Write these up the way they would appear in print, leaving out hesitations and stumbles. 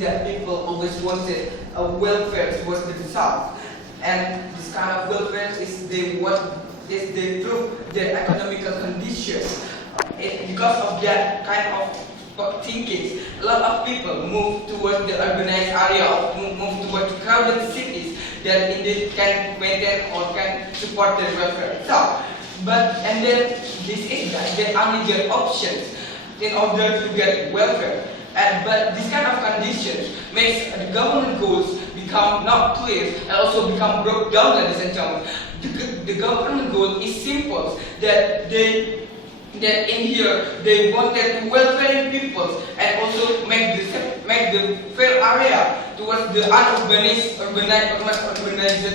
that people always wanted a welfare towards themselves, and this kind of welfare is they improve their economical conditions. Because of that kind of thinking, a lot of people move towards the urbanized area, or move towards crowded cities that indeed can maintain or can support their welfare itself. And then this is that they only get options in order to get welfare. But this kind of conditions makes the government goals become not clear and also become broke down, ladies and gentlemen. The government goal is simple, that in here they wanted to welfare people and also make the fair area towards the urbanized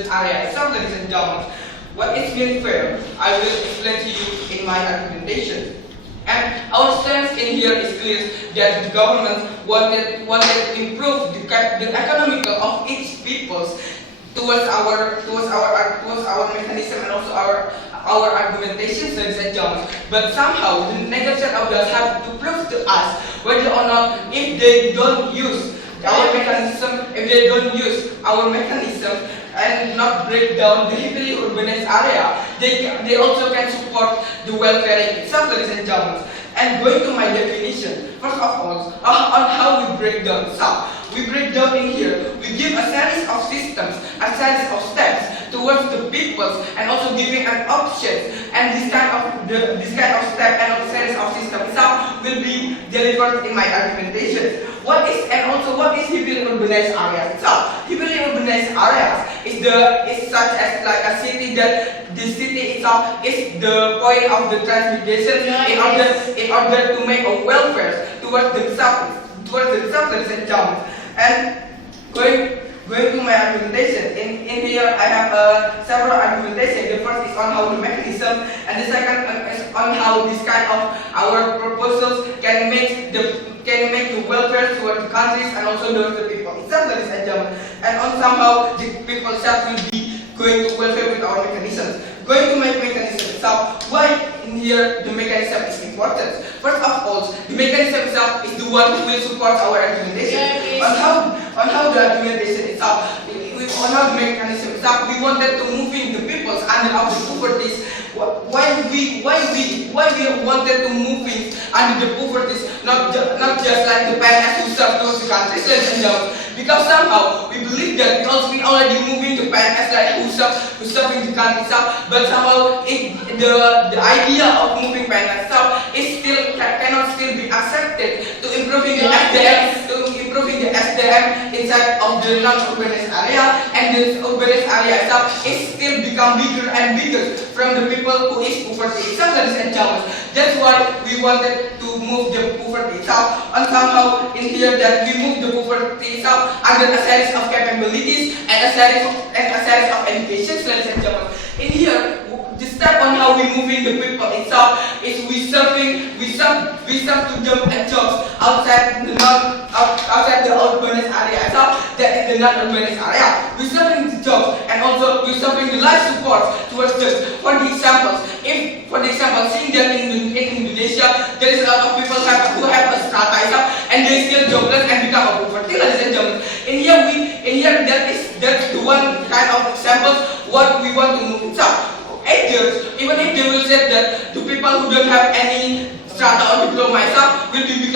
area itself, ladies and gentlemen. What is mean fair? I will explain to you in my argumentation. And our stance in here is clear that the government wanted to improve the economical of each peoples towards our mechanism and also our argumentation, ladies and gentlemen. But somehow the negotiator will have to prove to us whether or not if they don't use our mechanism, and not break down the heavily urbanized area, they also can support the welfare itself, ladies and gentlemen. And going to my definition, first of all, on how we break down. So, we break down in here, we give a series of systems, a series of steps towards the peoples, and also giving an option. And this kind of step and a series of systems will be delivered in my argumentation. What is heavily urbanized areas? So, heavily urbanized areas is such as like a city that the city itself is the point of the transmutation in order to make a welfare towards themselves, ladies and gentlemen. And going to my argumentation, in here I have several argumentations. The first is on how the mechanism, and the second is on how this kind of our proposals can make the welfare towards the countries and also towards the people itself, ladies and gentlemen. And on somehow the people itself will be going to welfare with our mechanisms. Going to my mechanism itself, why in here the mechanism is important? First of all, the mechanism itself is the one who will support our argumentation. On how the argumentation itself, on how the mechanism itself, we wanted to move in the peoples under of the poverties. Why we wanted to move in under the poverties, not just like the PNS who serve those countries, ladies and gentlemen. Because somehow we believe that we already moving to PNS like who serving the country itself, but somehow the idea of moving PNS itself is cannot still be accepted to improving the SDM inside of the non-urbanized area, and the urbanized area itself is still become bigger and bigger from the people who is poverty itself, ladies and gentlemen. That's why we wanted to move the poverty itself, and somehow in here that we move the poverty itself under a series of capabilities and a series of education, ladies and gentlemen. In here, the step on how we moving the people itself is we serve to them at jobs outside the urbanized area itself, that is the non-urbanized area. We serving the jobs and also we serving the life support towards them. For the example, seeing that in Indonesia there is a lot of people who have a strata itself and they still jobless and become a poverty, ladies and gentlemen. In here that's the one kind of examples what we want to move itself. Even if they will say that the people who don't have any strata or diploma itself will be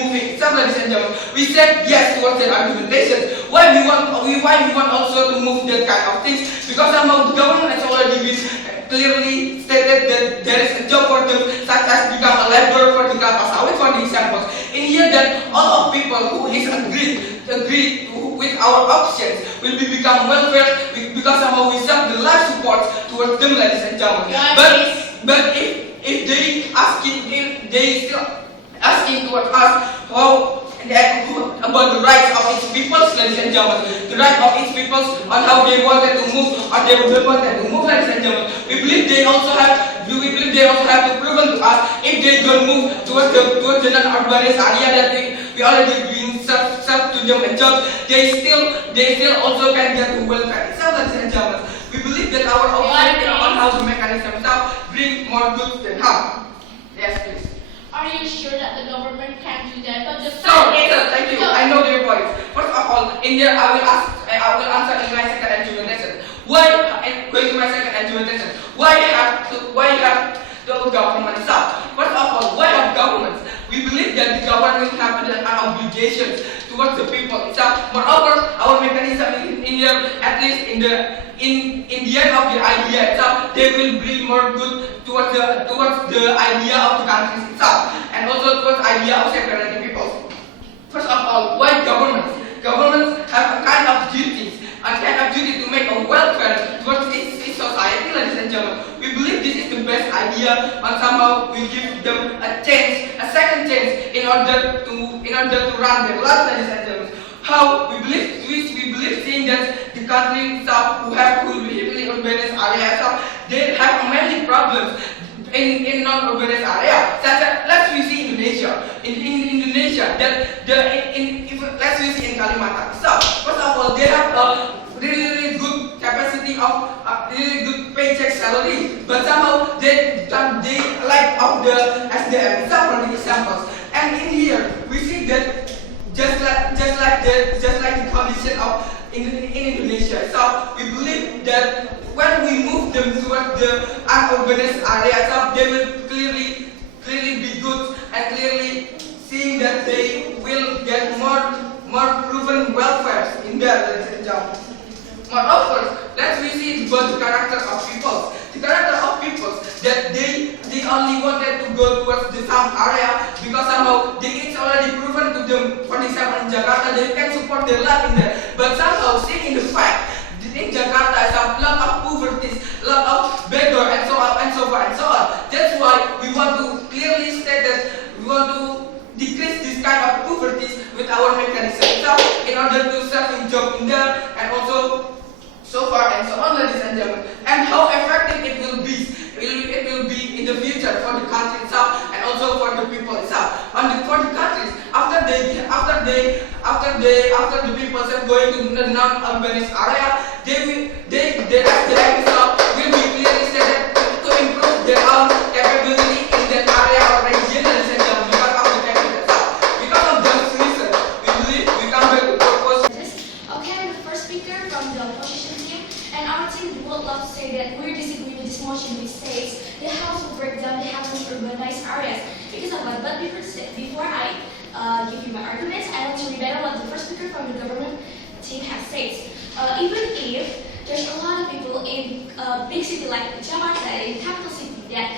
moving itself, ladies and gentlemen. We said yes towards that argumentation. Why we want also to move that kind of things? Because somehow the government has already been clearly stated that there is a job for them, such as become a laborer for the kelapa sawit, for the examples. In here that all of people who is agreed with our options will become welfare because somehow we serve the life support towards them, ladies and gentlemen. But if they still asking towards us about the rights of each people, ladies and gentlemen, the right of each people on how they wanted to move or they don't wanted to move, ladies and gentlemen. We believe they also have to prove to us if they don't move towards the non-urbanized area that we already been served to them and jobs, they still also can get to welfare itself, ladies and gentlemen. We believe that our objective on how the mechanism itself bring more good than harm. Yes, please. Are you sure that the government can do that? But the thank you. I know your point. in there I will answer in my second argumentation. Why, going to my second argumentation, why have the government itself? First of all, why have governments? We believe that the government have an obligation towards the people itself. Moreover, our mechanism in here, at least in the end of the idea itself, they will bring more good towards the idea of the country itself, and also towards the idea of separating people. First of all, why governments? Governments have a kind of duty to make a welfare towards its society, ladies and gentlemen. We believe this is the best idea, and somehow we give them a second chance in order to run their life, ladies and gentlemen. How we believe seeing that the country itself who will be heavily urbanized area, they have many problems in non-urbanized area. Such as, let's see Indonesia. In Indonesia, let's see in Kalimantan. So first of all, they have a really good capacity of really good paycheck salary, but somehow they lack of the SDM. Some of the examples, and in here we see that just like the condition of in Indonesia. So we believe that when we move them towards the unurbanized area, they will clearly be good, and clearly seeing that they will get more proven welfare in there, ladies and gentlemen. Moreover, let's see about the character of people. The character of people that they only wanted to go towards the some area because somehow it's already proven to them, for example in Jakarta, they can support their life in there. But somehow seeing the fact in Jakarta is a lot of poverty, a lot of beggar, and so on and so forth and so on. That's why we want to clearly state that we want to decrease this kind of poverty with our mechanism in order to serve in job in there, and also so far and so on, ladies and gentlemen. And how effective it will be in the future for the country itself, and also for the people itself. For the countries, after the people are going to the non-urbanized area, their itself will be clearly stated to improve their own capability in that area or region, ladies and gentlemen, because of the capital itself. Because of those reasons, we believe we come back to propose. Okay, I'm the first speaker from the opposition team, and our team would love to say that we disagree with this motion which states the House will break down the heavily urbanized areas because of what. But before I give you my arguments, I want to rebuttal what the first speaker from the government team has said. Even if there's a lot of people in big city like Jakarta, in capital city, that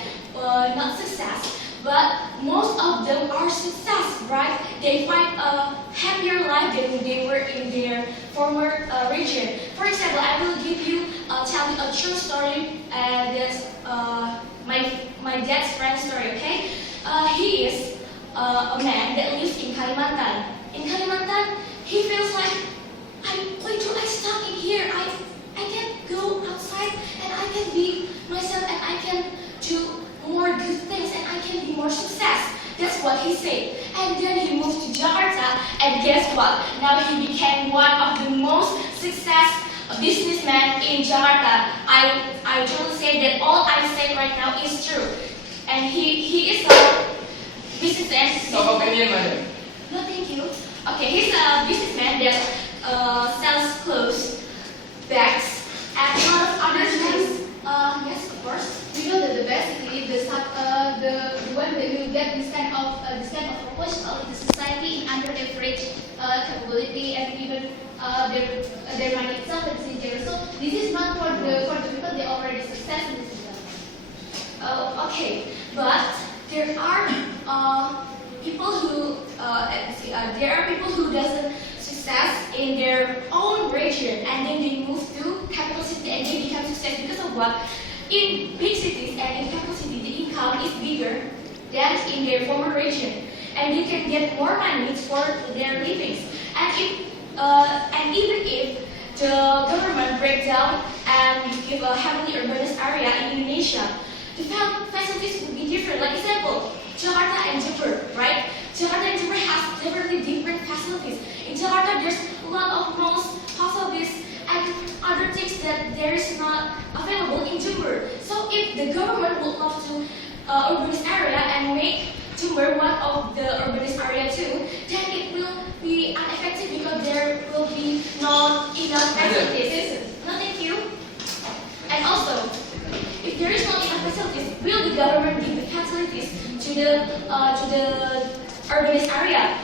not success, but most of them are success, right? They find a happier life than they were in their former region. For example, I will tell you a true story, and that's my dad's friend's story. Okay, he is a man that lives in Kalimantan. In Kalimantan, he feels like, why do I stuck in here? I can go outside and I can be myself and I can do more good things and I can be more success. That's what he said. And then he moved to Jakarta, and guess what? Now he became one of the most successful businessmen in Jakarta. I truly say that all I say right now is true. And he is a businessman. So opinion, madam. No, thank you. Okay, he's a businessman that sells clothes, bags, and a lot of other things. Yes, of course. We know that basically the one that will get this kind of proposal in the society in under average capability and even their money itself is in general. So this is not for the people they already success in this system. Okay, but there are people who doesn't success in their own region, and then they move to capital city and they become success because of what? In big cities and in capital city, the income is bigger than in their former region, and they can get more money for their livings. And even if the government break down and give a heavily urbanized area in Indonesia, the facilities would be different. Like example, Jakarta and Jember, right? Jakarta and Jember has definitely different facilities. In Jakarta, there's a lot of malls, facilities, and other things that there is not available in Jember. So if the government would love to urbanized area and make Jember one of the urbanized area too, then it will be ineffective because there will be enough facilities. No, thank you. And also, if there is not enough facilities, will the government give the facilities to the urbanized area?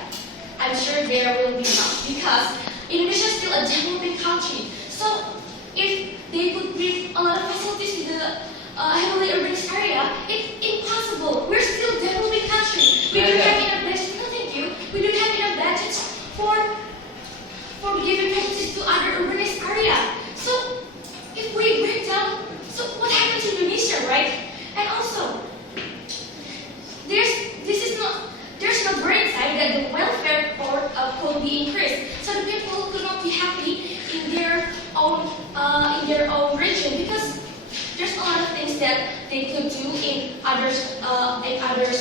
I'm sure there will be not, because Indonesia is still a developing country. So if they could bring a lot of facilities to the heavily urbanized area, it's impossible. We're still a developing country. We don't have enough budget. No, thank you. We don't have enough budgets for giving facilities to other urbanized area. So if we break down, so what happened to Indonesia, right? And also, there's no bright side that the welfare could be increased, so the people could not be happy in their own region, because there's a lot of things that they could do in others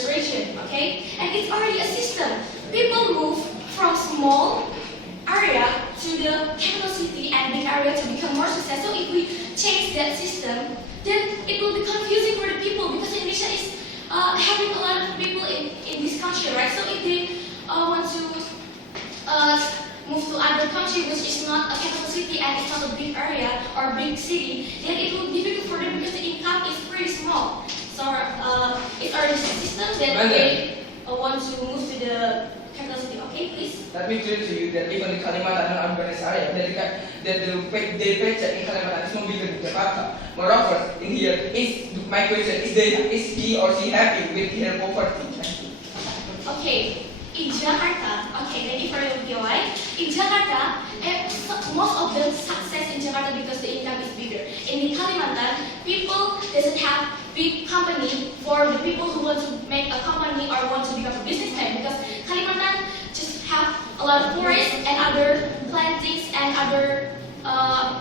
region, okay? And it's already a system. People move from small area to the capital city and big area to become more successful. If we change that system, then it will be confusing for the people, because Indonesia is having a lot of people in this country, right? So if they want to move to other country which is not a capital city and it's not a big area or big city, then it will be difficult for them because the income is pretty small. So it's already a system that they want to move to the capital city. Okay, please. Let me clear to you that even in Kalimantan and urbanized area, the paycheck in Kalimantan is not bigger than Jakarta. Moreover, in here, my question is he or she happy with their poverty? Okay, in Jakarta, okay, thank you for your POI. In Jakarta, most of them success in Jakarta because the income is bigger. In the Kalimantan, people doesn't have big company for the people who want to make a company or want to become a businessman, because Kalimantan just have a lot of forests and other plantings and other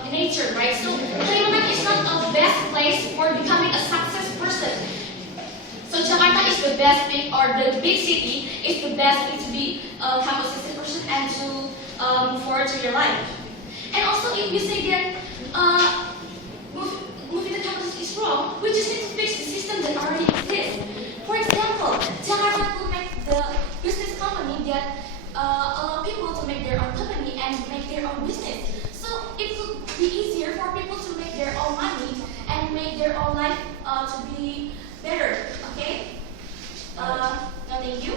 nature, right? So Kalimantan is not a best place for becoming a success person. So Jakarta is the best big, or the big city is the best way to become a success person and to move forward to your life. And also, if we say that moving the capital is wrong, we just need to fix the system that already exists. For example, Jakarta could make the business company that allow people to make their own company and make their own business. So it would be easier for people to make their own money and make their own life to be better. Okay? No, thank you.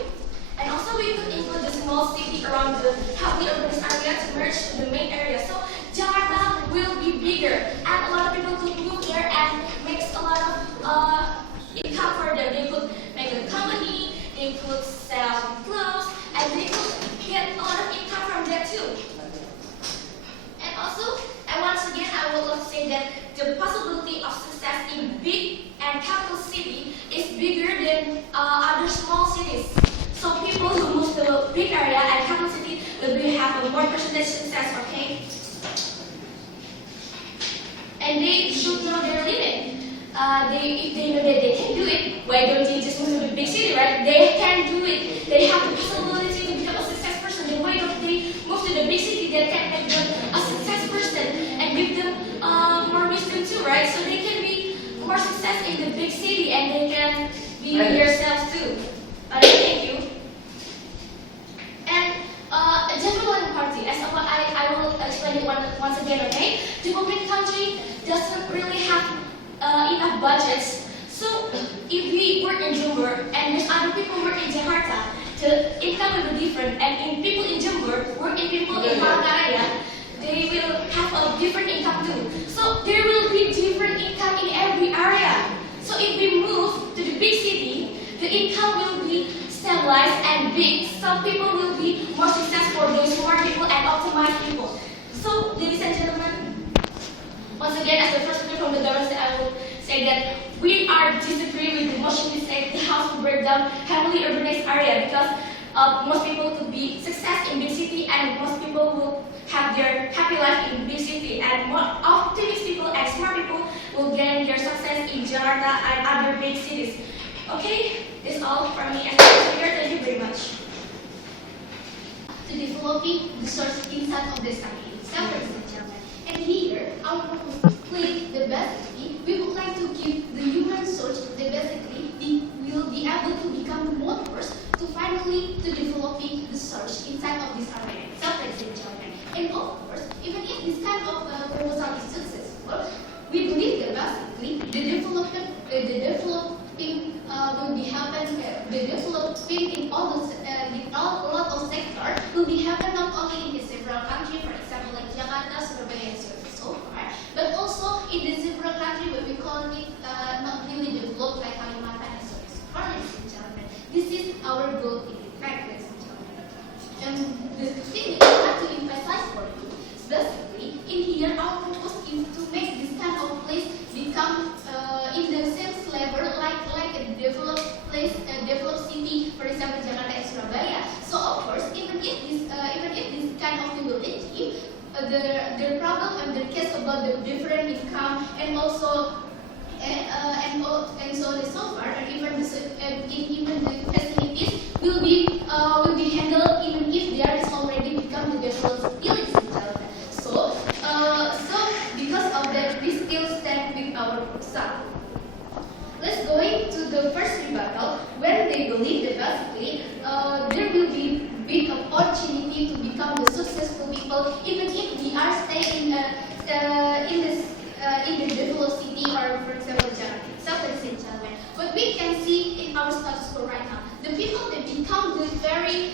And also, we could include the small city around the heavily urbanized area to merge to the main area. So Jakarta will be bigger, and a lot of people could move there and make a lot of income for them. They could make a company, they could sell clothes, and they could get a lot of income from that too. And also, once again, I would love to say that the possibility of success in big and capital city is bigger than other small cities. So people who move to a big area and capital city will have a more percentage success, okay? And they should know their limit. If they know that they can do it, why don't they just move to the big city, right? They can do it. They have the possibility to become a success person. Then why don't they move to the big city that can make them a success person and give them more wisdom too, right? So they can be more success in the big city and they can be themselves too. Thank you. And a development party, as I will explain it once again, okay? Developing country doesn't really have enough budgets. So if we work in Jember and there's other people work in Jakarta, the income will be different. And people in Jember work in people in Palangkaraya, they will have a different income too. So there will be different income in every area. So if we move to the big city, the income will be stabilized and big. Some people will be more successful, those smart people and optimized people. So, ladies and gentlemen, once again, as the first speaker from the government, I will say that we are disagree with the motion to say the house will break down heavily urbanized area, because most people could be success in big city and most people will have their happy life in big city, and more optimistic people and smart people will gain their success in Jakarta and other big cities. Okay, that's all from me as a speaker. Thank you very much. To developing the source inside of the study itself, ladies and gentlemen. And here, our complete the basically, we would like to give the human source the basically will be able to become the motors to finally to developing the source inside of this area itself, ladies and gentlemen. And of course, even if this kind of proposal is successful, we believe that basically the developing will be happen. The developing in all those, in all a lot of sectors will be happen not only in the several countries, for example like Jakarta, Surabaya, and so far, but also in the several countries where we call it not really developed like Kalimantan and so far. Ladies and gentlemen, this is our goal in fact, ladies and gentlemen. And the thing that I have to emphasize for you is basically in here our purpose is to make this kind of place become in the same level like a developed place, a developed city, for example Jakarta and Surabaya. So of course, even if this kind of thing will achieve, the problem and the case about the different income and also and so on and so forth, and even the facilities will be handled even if there is already become the developed skill, ladies and gentlemen. So because of that, we still stand with our proposal. Let's go into the first rebuttal, where they believe that basically there will be big opportunity to become the successful people, even if we are staying in the developed city or, for example, Jakarta itself, ladies and gentlemen. What we can see in our status quo right now, the people that become the very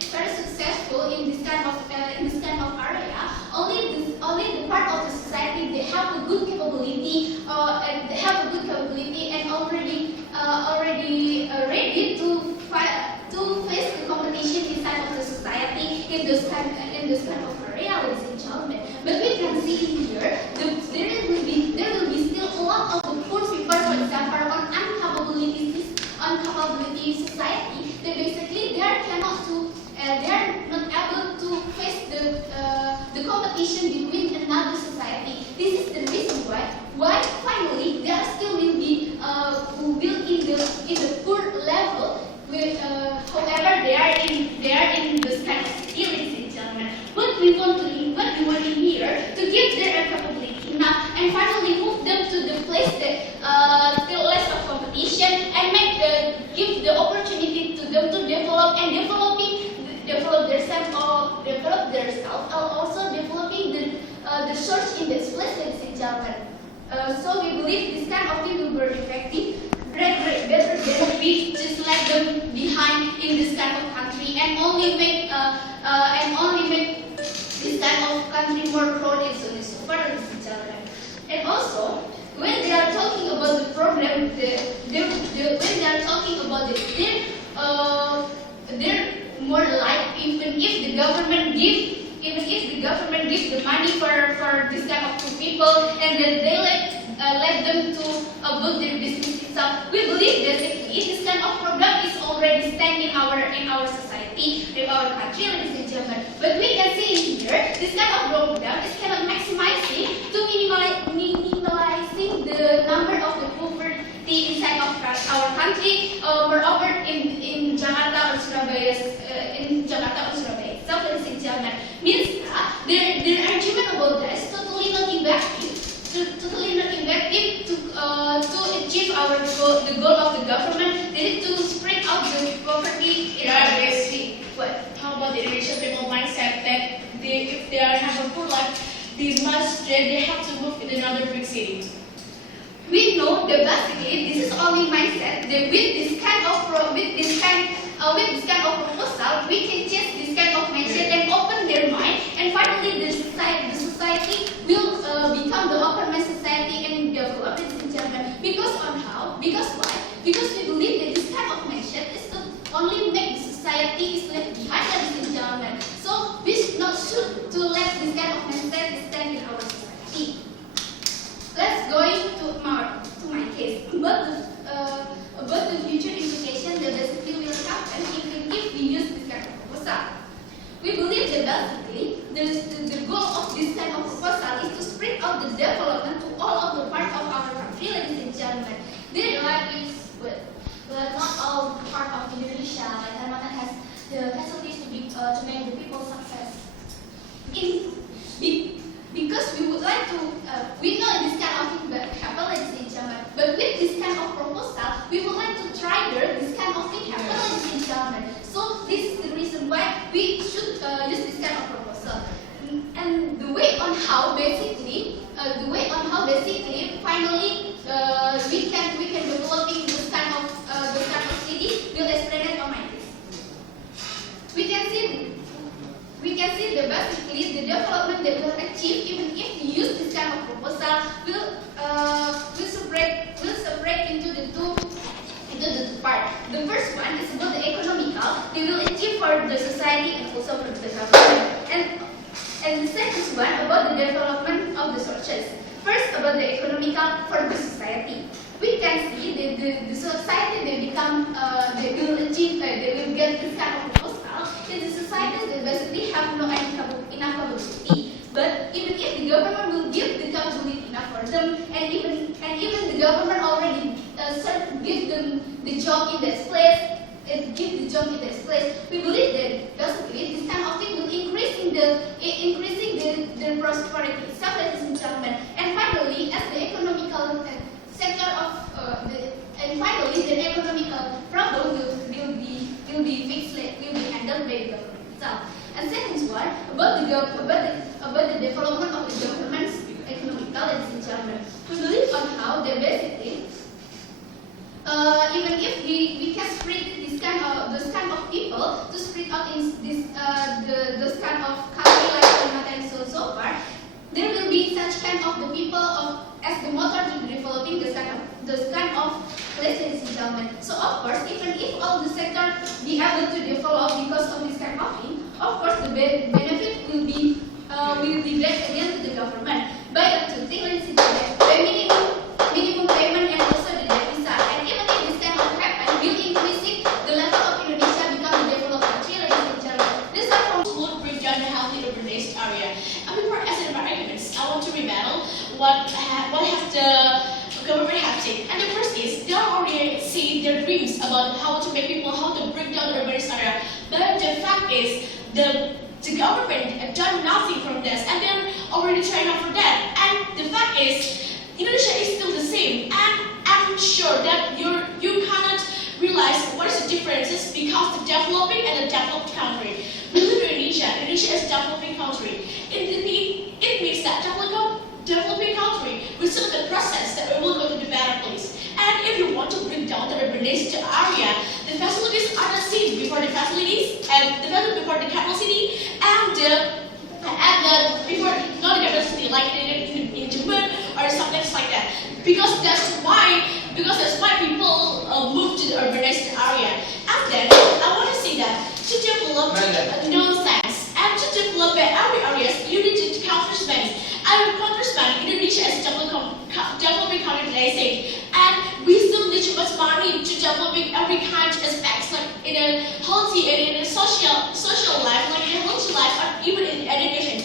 successful in this kind of area, only the part of the society they have a good capability and already ready to face the competition inside of the society in this kind of area, ladies and gentlemen. But we can see in here there will be still a lot of the poor people, for example, on uncapability society. That basically they are not able to face the competition between another society. This is the reason why finally there still will be in the poor level. However, they are in this kind of city, ladies and gentlemen. What we want in here to give their capability enough and finally move them to the place that still less of competition and give the opportunity to them to develop and develop themselves, also developing the search in this place, ladies and gentlemen. So we believe this kind of thing will be very effective. Better than we just let them behind in this kind of country and only make this kind of country more crowded and so on and so forth, ladies and gentlemen. And also, when they are talking about the problem, when they are talking about it, they're more like even if the government gives the money for this kind of two people and then they let them to book their business itself, we believe that if this kind of problem is already standing in our society, in our country, ladies and gentlemen. But we can see in here this kind of program is kind of maximizing to minimizing the number of the poverty inside of our country. Moreover, in Jakarta or Surabaya, itself, ladies and gentlemen, means their argument about that is totally not effective. To achieve the goal of the government. They need to spread out the poverty in our country. How about the Indonesian people mindset that if they are have a poor life, they have to move in another big city? We know that basically this is only mindset that with this kind of proposal, we can change this kind of mindset and open their mind, and finally the society will become the open mind society and develop, ladies and gentlemen. Because why? Because we believe that this kind of mindset is to only make the society is left behind, ladies and gentlemen. So we should not to let this kind of mindset stand in our society. Let's go into my case about the future implication that basically will happen if we use this kind of proposal. We believe that basically the goal of this kind of proposal is to spread out the development to all of the parts of our country, ladies and gentlemen. But not all part of Indonesia, like Kalimantan, has the facilities to make the people success. Because we would like to, we know this kind of thing happen, ladies and gentlemen. But with this kind of proposal, we would like to try this kind of thing happen, ladies and gentlemen. So this is the reason why we should use this kind of proposal. And the way development that will achieve, even if we use this kind of proposal, will separate into the two parts. The first one is about the economical. They will achieve for the society and also for the government. And the second one about the development of the sources. First about the economical for the society. We can see the society they will achieve, they will get this kind of proposal. In the societies they basically have no enough capability. But even if the government will give the capability enough for them, and even the government already give them the job in this place, we believe that basically this kind of thing will increasing the prosperity itself, ladies and gentlemen. And finally, as the economical sector of the economical problem will be fixed, will be handled by the government itself. And second one about the development of the government's economical, ladies and gentlemen. We believe on how they basically even if we can spread those kind of people to spread out in those kind of country like Kalimantan and so far, there will be such kind of the people as the motor to developing those kind of places, ladies and gentlemen. So of course, even if all the sector be able to develop because of this kind of thing, of course the benefit will be back again to the government by the two things, ladies and gentlemen, by minimum payment and also the devisa. And even if this kind of happen, will increasing the level of Indonesia become a developed country, ladies and gentlemen. This are from Would break down the healthy urbanized area. And before asking about arguments, I want to rebuttal what has the government have said. And the first is they already say their dreams about how to make people, how to break down the urbanized area. But the fact is the government have done nothing from this, and they're already trying out for that. And the fact is Indonesia is still the same. And I'm sure that you cannot realize what is the differences because the developing and the developed country. We live in Indonesia. Indonesia is a developing country. It means that developing country will still the process that we will go to the better place. And if you want to bring down the urbanized area, the facilities are the same before the facilities and developed before the capital city and before not the capital city like in Japan or something like that. Because that's why people move to the urbanized area. And then I want to say that to develop nonsense and to develop every areas, you need to counter-spend. And counter-spend, Indonesia is developing country, like I said, and we still need too much money to developing every kind of aspects, like in a healthy and in a social life, like in a healthy life, or even in education.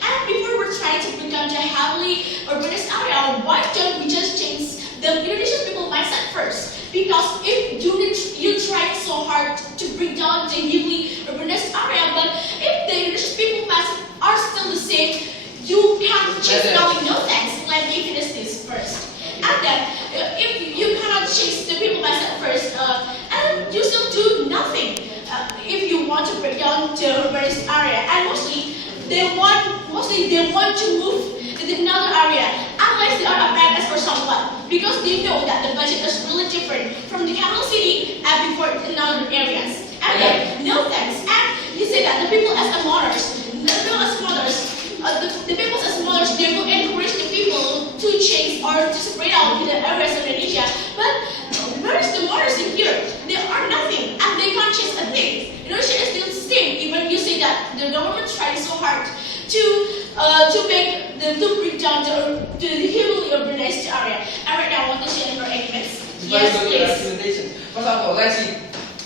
And before we're trying to bring down the heavily urbanized area, why don't we just change the Indonesian people mindset first? Because if you try so hard to bring down the heavily urbanized area, but if the Indonesian people mindset are still the same, you can change nothing, no thanks. Let me finish this first. And then, if you cannot change the people mindset first, and you still do nothing. If you want to break down the urbanized area, and mostly they want to move to another area, unless they are abandoned for someone, because they know that the budget is really different from the capital city and before in other areas. And then, no thanks. And you say that the people as mothers, they will encourage the people to change or to spread out in the areas of Indonesia. But where is the mothers in here? They are nothing, and they can't change a thing. Indonesia is still the same. Even you say that the government trying so hard to bring down the heavily urbanized area. And right now, I want to share your arguments. Yes, please. First of all, let's see.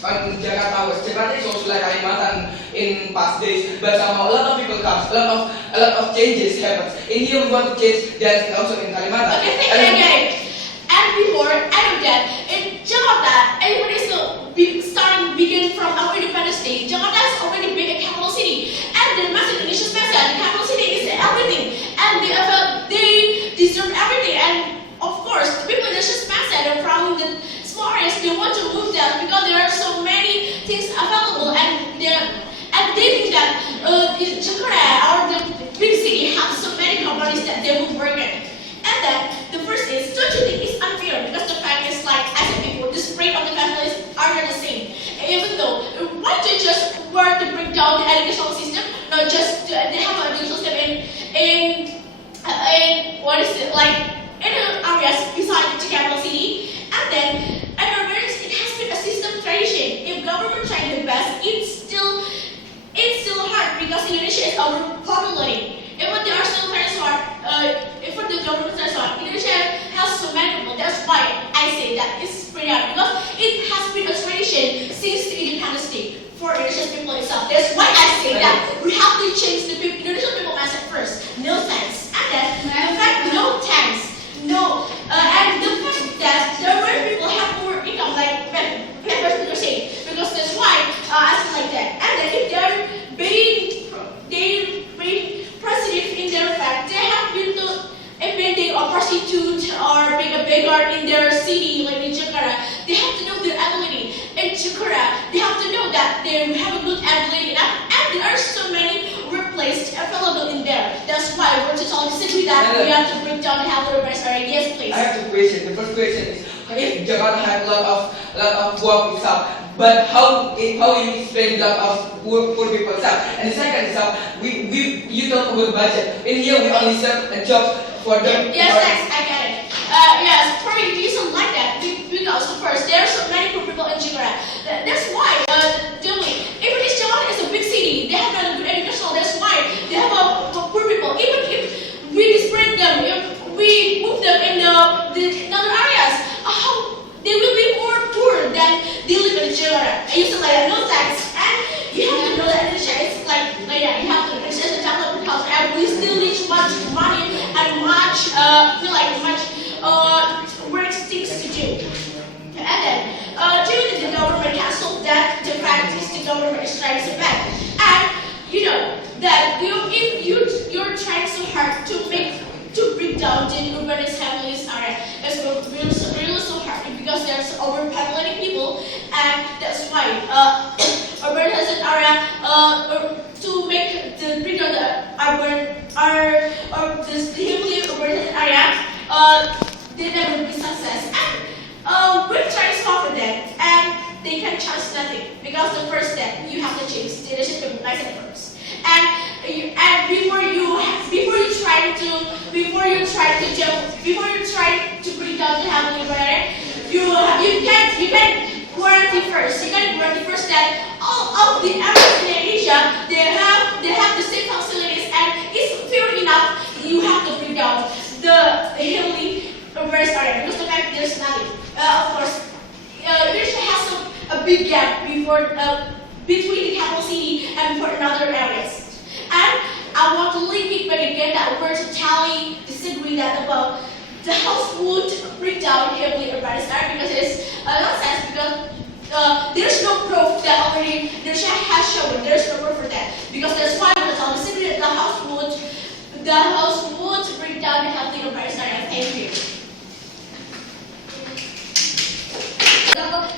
On Jakarta West, Jakarta is also like Kalimantan in past days, but somehow a lot of people comes, a lot of changes happens. In here we want to change that also in Kalimantan. Okay. And before end of that, in Jakarta, everybody is begin from our independence day. Jakarta has already been a capital city, and the massive Indonesia's message, the capital city is everything, and they deserve everything. And of course, the people in Indonesia's message are from the small areas. They want to move there because there are so many things available, and they think that Jakarta or the big city has so many companies that they will work in. And then the first is, don't you think it's unfair? Because the fact is, like I said before, the spread of the families are not the same. Even though, why don't you just work to break down the educational system, not just they have an educational system Indonesia is overpopulating. Even there are still very smart, even the governments are smart, Indonesia has so many people. That's why I say that it's pretty hard because it has been a tradition since the independence day for Indonesian people itself. That's why I say that we have to change the Indonesian people mindset first. No thanks. And then the fact no thanks. No. And the fact that there were people have more income like what you're saying. Because that's why I feel like that. And then if they're being president in their fact, they have been to abandon or prostitute or being a beggar in their city like in Jakarta. They have to know their ability. In Jakarta, they have to know that they have a good ability and there are so many workplaces available in there. That's why we're totally disagree that we have to break down the health urbanized area. Yes, please. I have two questions. The first question is, if Jakarta has a lot of work itself, but how will you explain a lot of poor people itself? And the second is, you talk about budget. In here we only serve a job for them. Yes, thanks. I get it. Yes, for a reason like that, because first there are so many poor people in Jakarta. That's why even if Jakarta is a big city, they have a good education. That's why they have a poor people. Even if we disperse them, if we move them in the other areas, they will be more poor than they live in Jakarta. I used to like no thanks. And you have to know that Indonesia is like that. You have to Indonesia is a developed culture, and we still need much money and much work things to do. And then during the government cancelled that, the practice the government is trying to ban. And you know that if you're trying so hard to break down the urbanized families area, it's really so hard because there's overpopulating people, and that's why urbanized area to make the break down the heavily urbanized area, they never be success. And we're trying to solve that, and they can change nothing because the first step you have to change the leadership mindset first. And before you try to bring down the healthy environment, you can guarantee first that all of the areas in Indonesia they have the same facilities, and it's fair enough. You have to bring down the healthy environment area because the fact there's nothing. Of course, Indonesia has a big gap between the capital city and for another areas. And I want to link it back again that we're totally disagree that about the house would break down heavily urbanized area because it's nonsense because there's no proof that already Indonesia has shown. There's no proof for that because that's why we're totally disagree that the house would break down the healthy urbanized area. Thank you.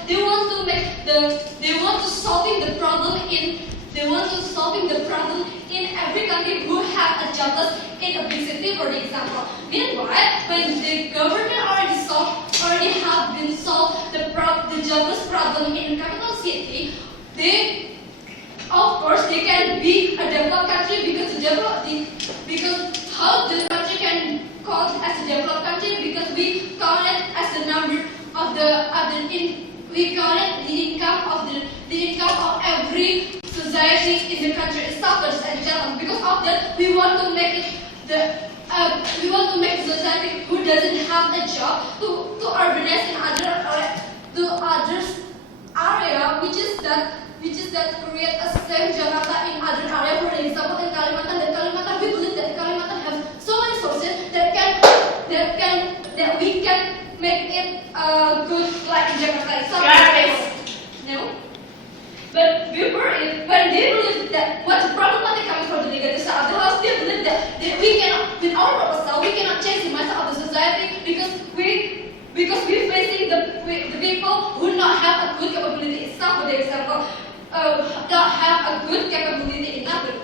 They want to solving the problem in every country who have a jobless in a big city, for example. Meanwhile, when the government already have been solved the jobless problem in a capital city, of course they can be a developed country because how the country can called as a developed country because we count it as the number of we count it the income of every society in the country itself, ladies and gentlemen. Because of that, we want to make the society who doesn't have a job to urbanize in other area, which is that create a same Jakarta in other area. For example, in Kalimantan, we believe that Kalimantan have so many sources that we can make it good like in Jakarta itself. No. But when they believe that what the problematic coming from the negative side of the house, they believe that we cannot, with our proposal, we cannot change the mindset of the society because we're facing the people who not have a good capability itself. For example, not have a good capability in nothing.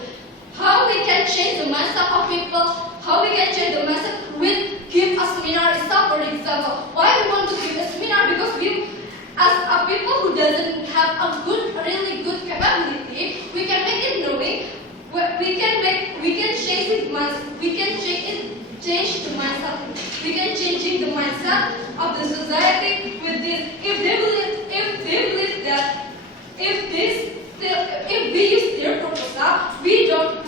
How we can change the mindset of people? How we can change the mindset with give a seminar itself? For example, why we want to give a seminar? Because we, as a people who doesn't have a really good capability, we can make it knowing. We can change the mindset. We can change the mindset. We can change the mindset of the society with this. If they believe that if we use their proposal, we don't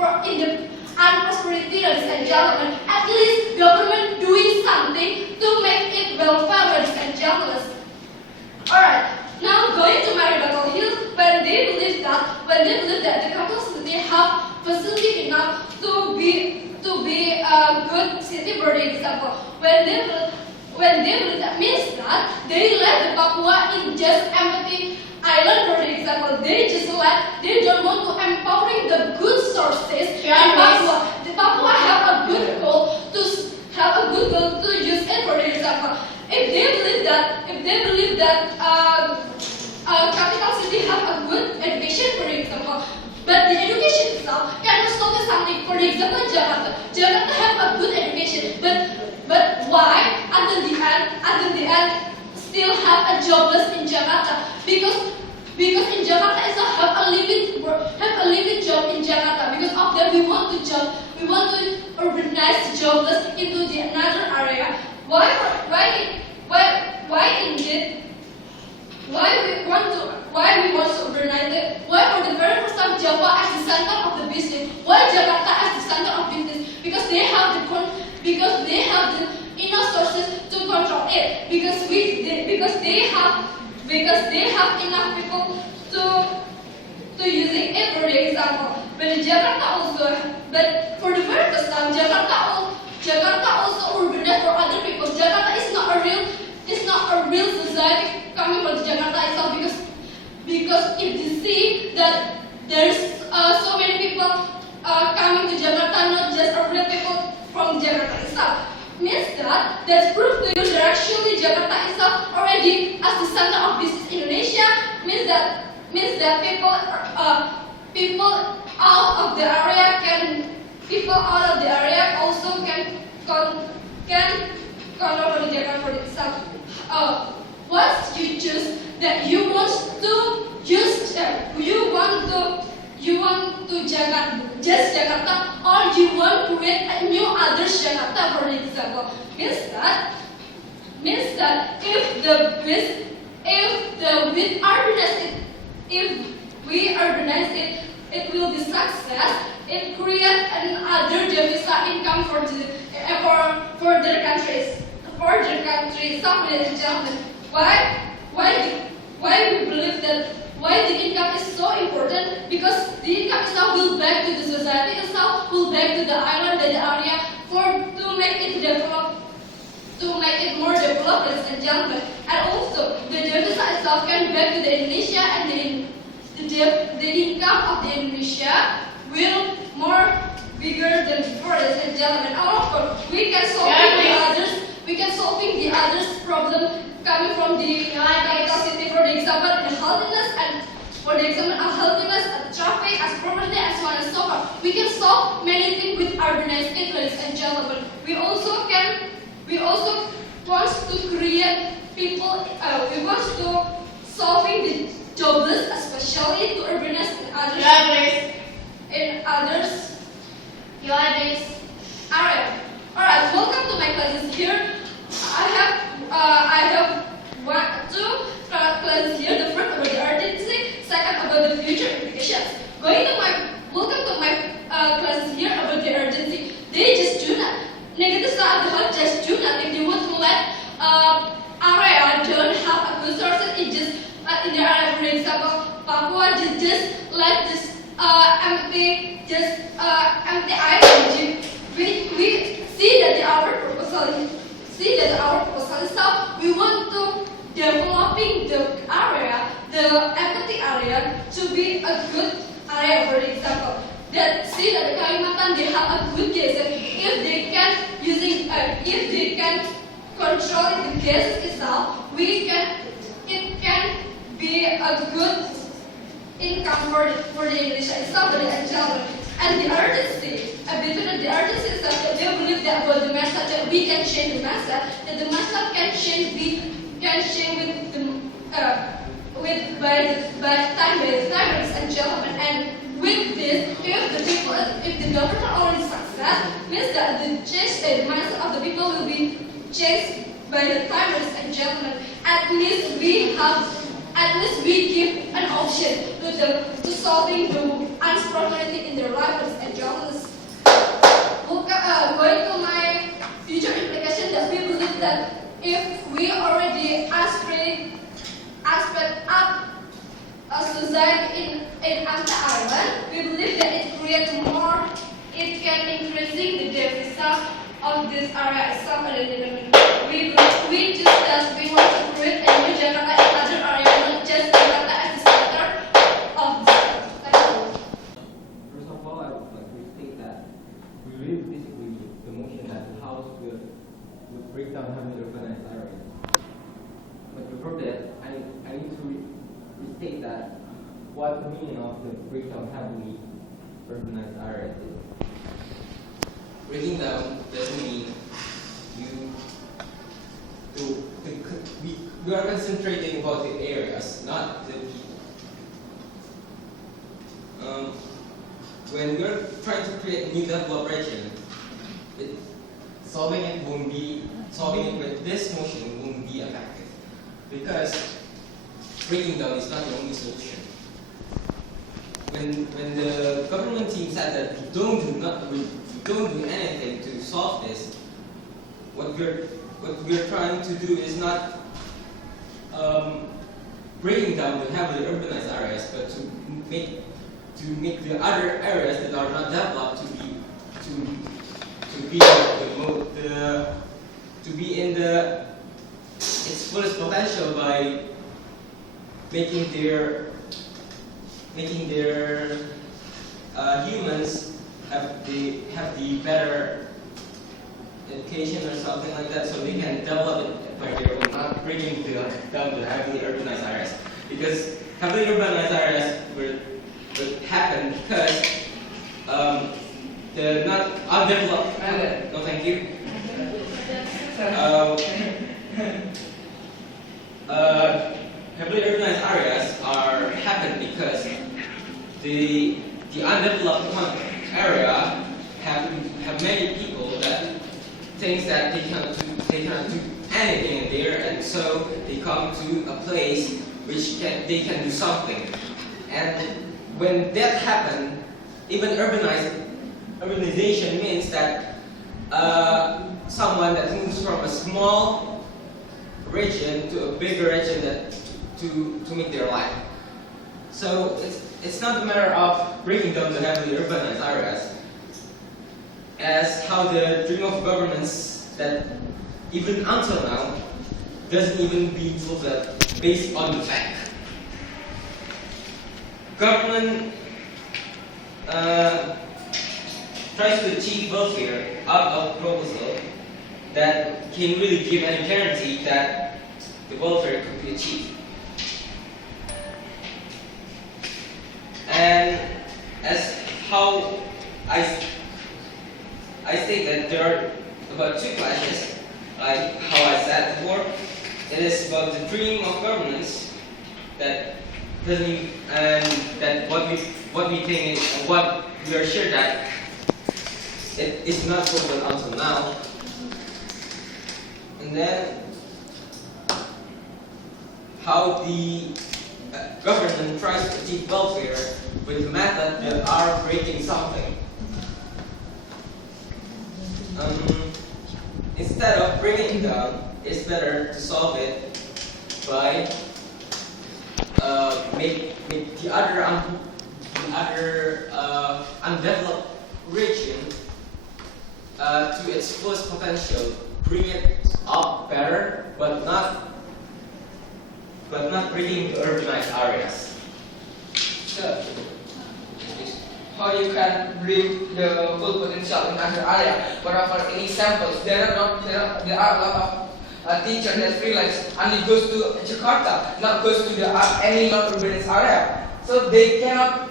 in the unprosperity, ladies and gentlemen. At least government doing something to make it welfare, ladies and gentlemen. Alright, now going to my rebuttal here, when they believe that the capital city have facility enough to be a good city, for example, when they believe that means that they let the Papua in just empty island, for example. They don't want to empowering the good sources in Papua. The Papua have a good goal to use it, for example. If they believe that capital city have a good education, for example, but the education itself cannot stop something. For example, Jakarta have a good education, but why at the end still have a jobless in Jakarta? Because in Jakarta itself have a limited job in Jakarta. Because of that we want to urbanize jobless into the another area. Why we want to urbanize it? Why for the very first time Java as the center of the business? Why Jakarta as the center of business? Because they have the enough sources to control it. Because they have enough people to using it, for example. But for the very first time Jakarta also urbanized for other people. Jakarta is not a real society coming from Jakarta itself, because if you see that there's so many people coming to Jakarta, not just a real people from Jakarta itself, means that's proof to you that actually Jakarta itself already as the center of business Indonesia. Means that people out of the area also can come over to Jakarta for itself. Once you choose that you want to Jakarta, or you want to create a new other Jakarta, for example, means that if we urbanize it, it will be success. It creates another devisa income for their countries. Some ladies and gentlemen, why we believe that? Why the income is so important? Because the income itself will back to the society itself, will back to the island, the area, to make it develop, to make it more developed, ladies and gentlemen. And also, the devisa itself can back to the Indonesia, and the income of the Indonesia will more bigger than before, ladies and gentlemen. And of course, we can solving the others problem coming from the capital city, for the example, the healthiness, and for the example, healthiness, traffic, as property, and so on and so forth. We can solve many things with urbanized it, ladies and gentlemen. We also want to create people. We want to solving the jobless, especially to urbanize in others areas. Alright, welcome to my classes here. I have two classes here. The first about the urgency, second about the future implications. Welcome to my classes here about the urgency. They just do not. Negative side of the whole just do nothing. They want to let area don't have a good sources. It just in the area, for example, Papua just let this empty island. We see that our proposal itself, we want to developing the area, the empty area, to be a good area. For example, see that the Kalimantan, they have a good gas. If they can control the gas itself, it can be a good income for the Indonesia itself, ladies and gentlemen. And the urgency, between the urgency is that they believe that about the mindset that we can change the mindset, that the mindset can change by time, ladies and gentlemen. And with this, if the government already success, means that the mindset of the people will be changed by the time, ladies and gentlemen. At least we have At least we give an option to solving the uncertainty in their lives and journalists. Going to my future implication, that we believe that if we already aspirate up a society in Asia Island, we believe that it can increasing the deficit of this area itself. We just that we want to create a new Jakarta in other areas, not just Jakarta as the center of the country. First of all, I would like to state that we really disagree with the motion that the House would break down heavily urbanized areas. But before that, I need to restate that what the meaning of the breakdown heavily urbanized areas is. Breaking down doesn't mean we are concentrating about the areas, not the people. When we are trying to create a new developed region, solving it with this motion won't be effective, because breaking down is not the only solution. When the government team said that we don't do anything to solve this, what we're trying to do is not breaking down the heavily urbanized areas, but to make the other areas that are not developed to be in its fullest potential by making their humans have the better education or something like that, so they can develop it by their own, not bringing down the heavily urbanized areas. Because heavily urbanized areas would happen because they're not undeveloped. No, thank you. Heavily urbanized areas happen because the undeveloped area have many people that thinks that they cannot do anything in there, and so they come to a place which they can do something. And when that happens, even urbanization means that someone that moves from a small region to a bigger region to make their life. So it's not a matter of breaking down the heavily urbanized areas, as how the dream of governance that even until now doesn't even be fulfilled based on the fact. Government tries to achieve welfare out of proposal that can really give any guarantee that the welfare could be achieved. And as how I state that there are about two clashes, like how I said before. It is about the dream of governance that doesn't even, and that what we think is, and what we are sure that it is not fulfilled until now. And then how the government tries to achieve welfare with methods that are breaking something. Instead of bringing it down, it's better to solve it by make the other undeveloped region to its fullest potential, bring it up better, but not bringing the urbanized areas. So, how you can bring the full potential in other area? For examples, there are a lot of teachers that freelance only goes to Jakarta, not goes to any non-urbanized area. So they cannot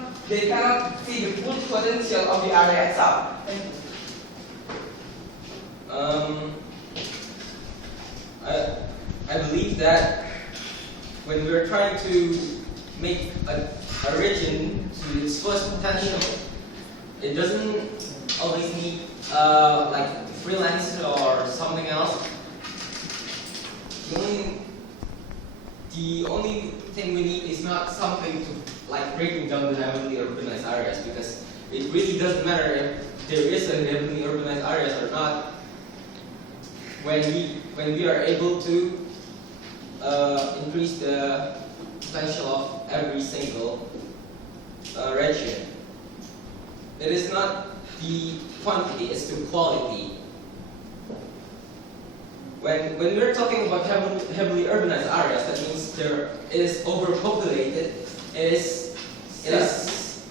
see the full potential of the area itself. Thank you. I believe that when we're trying to make a region to its fullest potential, it doesn't always need like freelance or something else. the only thing we need is not something to like breaking down the heavily urbanized areas, because it really doesn't matter if there is a heavily urbanized areas or not. When we are able to increase the potential of every single region, it is not the quantity, it's the quality. When we're talking about heavily urbanized areas, that means there is overpopulated. It is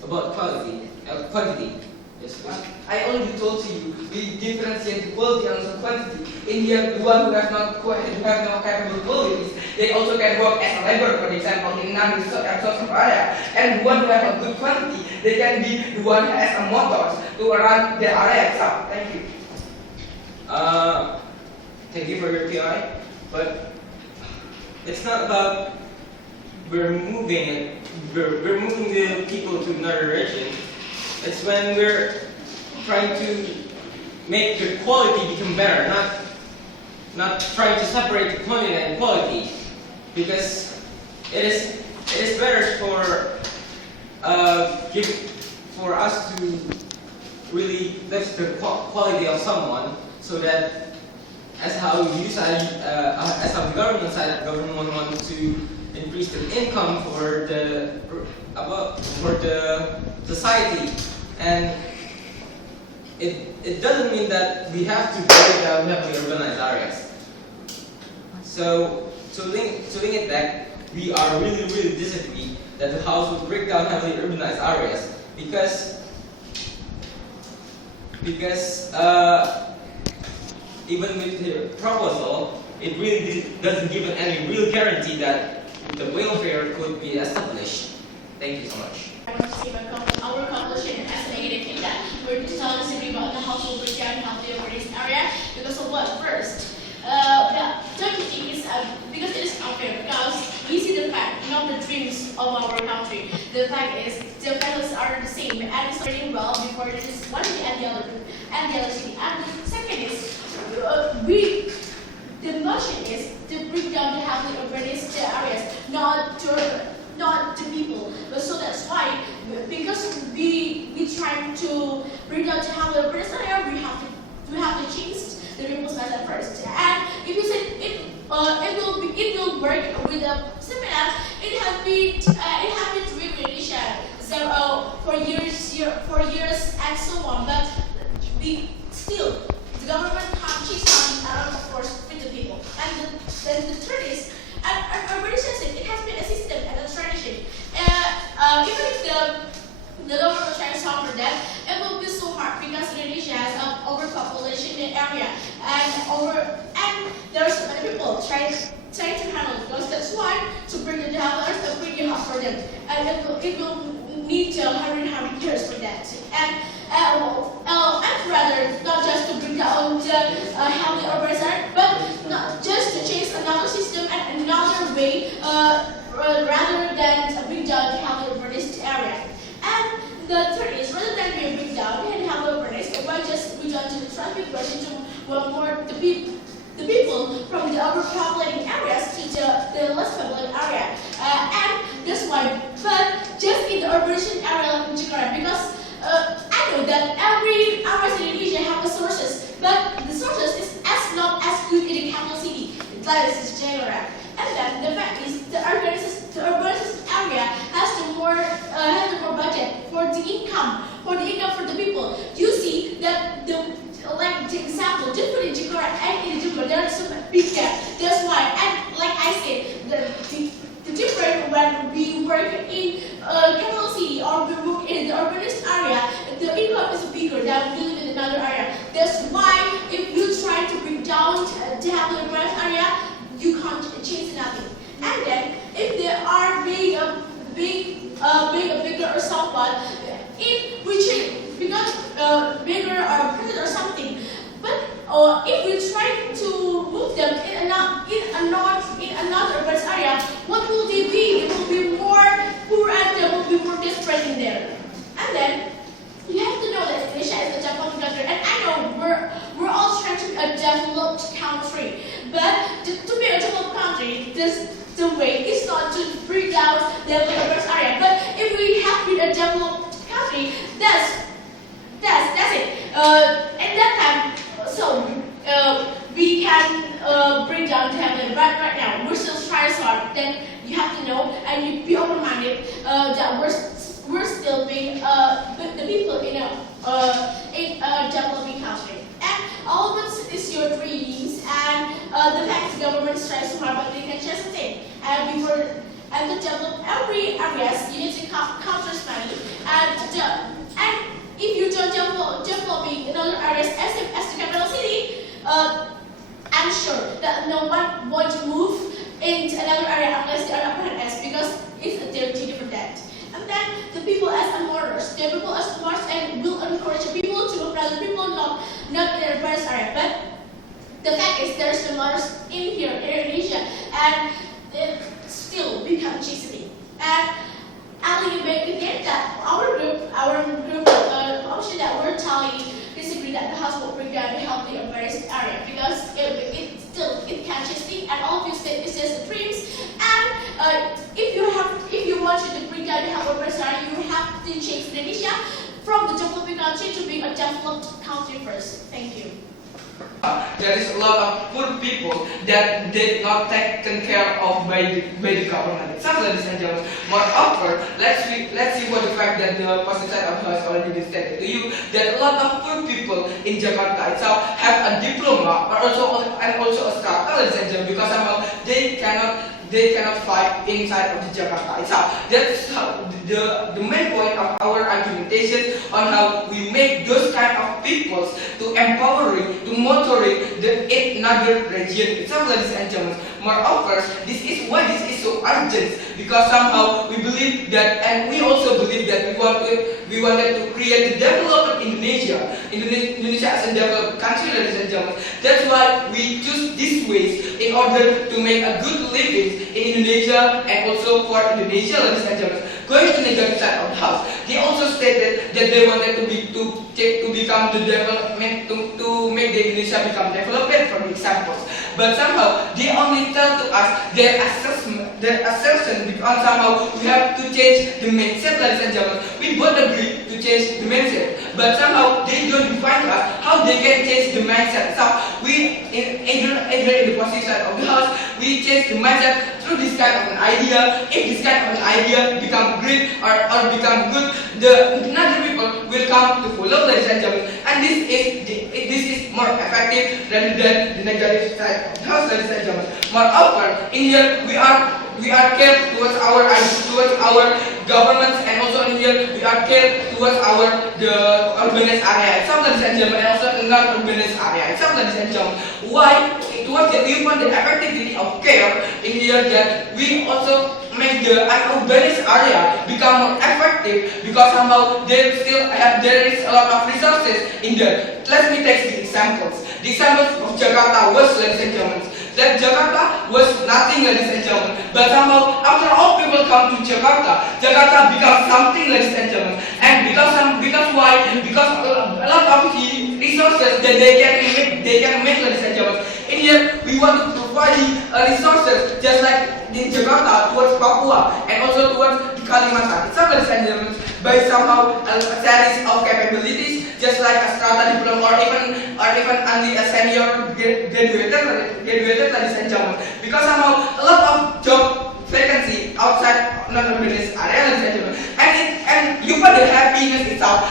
about quality, quantity. Yes, please. I already told you, we differentiate the quality and the quantity. In here, the one who have no capable qualities, they also can work as a labor, for example, in non-resource area. And the one who have a good quantity, they can be the one who has a motor to run the area itself. Thank you. Thank you for your PI, but it's not about we're moving the people to another region. It's when we're trying to make the quality become better, not trying to separate the quantity and quality, because it is better for us to really lift the quality of someone, so that as how the government wants to increase the income for the society, and it doesn't mean that we have to break down heavily urbanized areas. So to link it back, we are really disagree that the House would break down heavily urbanized areas, because even with the proposal, it really doesn't give any real guarantee that the welfare could be established. Thank you so much. I want to see our conclusion as negative in that we're totally disagree about the household breakdown in healthy urbanized area because of what? First, the thing is because it is unfair, because we see the fact, not the dreams of our country. The fact is the values are the same and it's already well before there is one and the other city. And the second is the notion is to bring down the healthy urbanized areas, not the people. But so that's why, because we trying to bring down the healthy urbanized area, we have to change the people's mindset first. And if you say it will work with the SMAN, it has been doing in Indonesia for years and so on. But still the government can't change something, of course, with the people. And then the third is, urbanization, it has been a system and a tradition. Even if the government will try to solve for that, it will be so hard because Indonesia has an overpopulation area and there are so many people trying to handle it. Because that's why to bring the developers is pretty hard for them, and it will need 100 years for that. And rather not just to bring down the healthy urbanization, but not just to change another system and another way, rather than to bring down the healthy urbanized area. And the third is, rather than being bring down the healthy urbanized, why just bring down to the traffic version to more the people from the overpopulated areas to the less populated area. And that's why, but just in the urbanization area like Jakarta, because I know that every area in Indonesia have the sources, but the sources is as not as good in the capital city. That is Jakarta. And then the fact is the urbanized area has the more budget for the income for the people. You see that the example, different in Jakarta and in Jakarta, there is a big gap. That's why, and like I said, the difference when we work in capital city or we work in the urbanized area, the income is bigger than we live in another area. That's why if you try to bring down the urbanized area, you can't change nothing. And then if they are bigger or somewhat, if we change because bigger or bigger or something, but if we try to move them in another urban area, what will they be? They will be more poor and they will be more desperate in there. And then you have to know that Indonesia is a developing country, and I know we're all trying to be a developed country, but to be a developed country, the way is country. That's it. At that time, so we can bring down the heaven. But right now, we're still trying so hard. Then you have to know and you be open-minded that we're still being the people in a developing country. And all of it is your dreams. And the fact the government is trying so hard, but they can change the thing. And to develop every areas, you need to counter money. And if you don't developing in other areas as the capital city, I'm sure that no one want to move into another area unless they are appointed as, because it's a dirty for that. And then the people as ambassadors, the people as smart and will encourage people to move rather people not in their urbanized area. But the fact is there's the mothers in here in Indonesia and it still become city. And I will make it that our group option that we're telling disagree that the house will bring down the healthy urbanized area because it can city and all of you say it's just dreams. And if you want to bring down the healthy urbanized area, you have to change Indonesia from the developing country to being a developed country first. Thank you. There is a lot of poor people that did not taken care of by the government itself, ladies and gentlemen. Moreover, let's see what the fact that the positive side of has already been stated to you, that a lot of poor people in Jakarta itself have a diploma and also a strata, ladies and gentlemen, because somehow they cannot fight inside of the Jakarta itself. That's how the main point of our argumentation on how we make those kind of peoples to empowering, to motoring the another region itself, ladies and gentlemen. Moreover, this is why this is so urgent, because somehow we believe that, and we also believe that we wanted to create the developed Indonesia as a developed country, ladies and gentlemen. That's why we choose these ways in order to make a good living in Indonesia and also for Indonesia, ladies and gentlemen. Going to the negative side of the house, they also stated that they wanted to become the development to make the Indonesia become developed, for examples. But somehow they only tell to us their assertion because somehow we have to change the mindset, ladies and gentlemen. We both agree to change the mindset, but somehow they don't define to us how they can change the mindset. So we, either in the positive side of the house, we change the mindset through this kind of an idea. If this kind of an idea become great or become good, the other people will come to follow, ladies and gentlemen. And this is more effective rather than the negative side of the house, ladies and gentlemen. Moreover, in here we are care towards our governments, and also in here we are care towards the urbanized area itself, ladies and gentlemen, and also the non-urbanized area itself, ladies and gentlemen. Why? Towards the viewpoint, the effectivity of care in here that we also make the urbanized area become more effective, because somehow there is a lot of resources in there. Let me take the examples. The examples of Jakarta was, ladies and gentlemen, that Jakarta was nothing, ladies and gentlemen. But somehow, after all people come to Jakarta, Jakarta becomes something, ladies and gentlemen. And because why? Because a lot of the resources that they can make, ladies and gentlemen. In here, we want to provide resources just like in Jakarta towards Papua and also towards Kalimantan. So, ladies and gentlemen, by somehow a series of capabilities, just like a strata diploma or even only a senior graduated, ladies and gentlemen. Because somehow a lot of job vacancy outside non-urbanized area, ladies and gentlemen. And you put the happiness itself.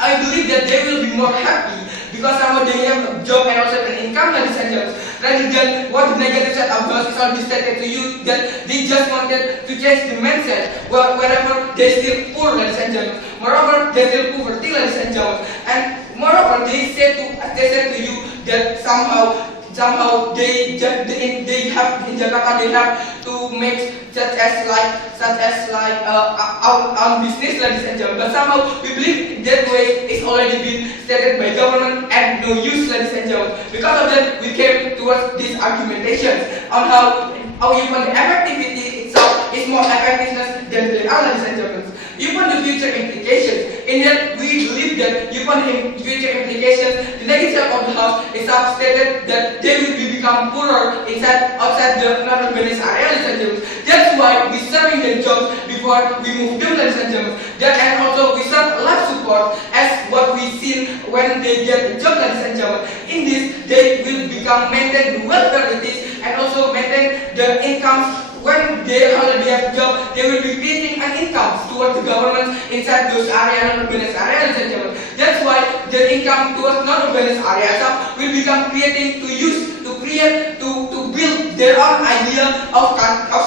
I believe that they will be more happy because somehow they have a job and also an income, ladies and gentlemen. Rather than what the negative side of those is already stated to you, that they just wanted to change the mindset wherever they still poor, ladies and gentlemen. Moreover, they still poverty, ladies and gentlemen. And moreover, they said to you that somehow they have in Jakarta they have to make such as like our business, ladies and gentlemen. But somehow we believe that way is already been stated by government and no use, ladies and gentlemen. Because of that, we came towards these argumentations on how even the effectivity itself is more effectiveness than the ladies and gentlemen. Even the future implications. In that, we believe that even in future implications, the negative of the house is stated that they will become poorer outside the non-urbanized area, ladies and gentlemen. That's why we serving the jobs before we move them, ladies and gentlemen. And also we serve a lot when they get a job, ladies and gentlemen, in this they will become maintain the welfare it is and also maintain the incomes. When they already have a job, they will be creating an income towards the government inside those areas, non-urbanized areas, ladies and gentlemen. That's why the income towards non-urbanized areas will become creating to use, to create, to build their own idea of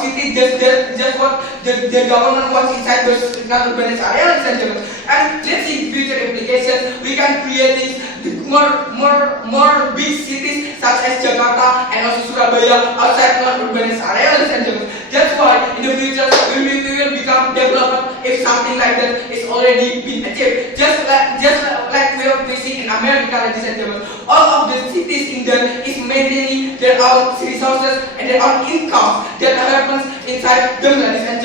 city, just what the government wants inside those non-urbanized areas, ladies and gentlemen. And let's see future implications. We can create this more big cities such as Jakarta and also Surabaya outside non-urbanized areas, ladies and gentlemen. That's why in the future we will become developed if something like that is already been achieved. Just like we are facing in America, ladies and gentlemen. All of the cities in there is maintaining their own resources and their own income that happens inside them, ladies and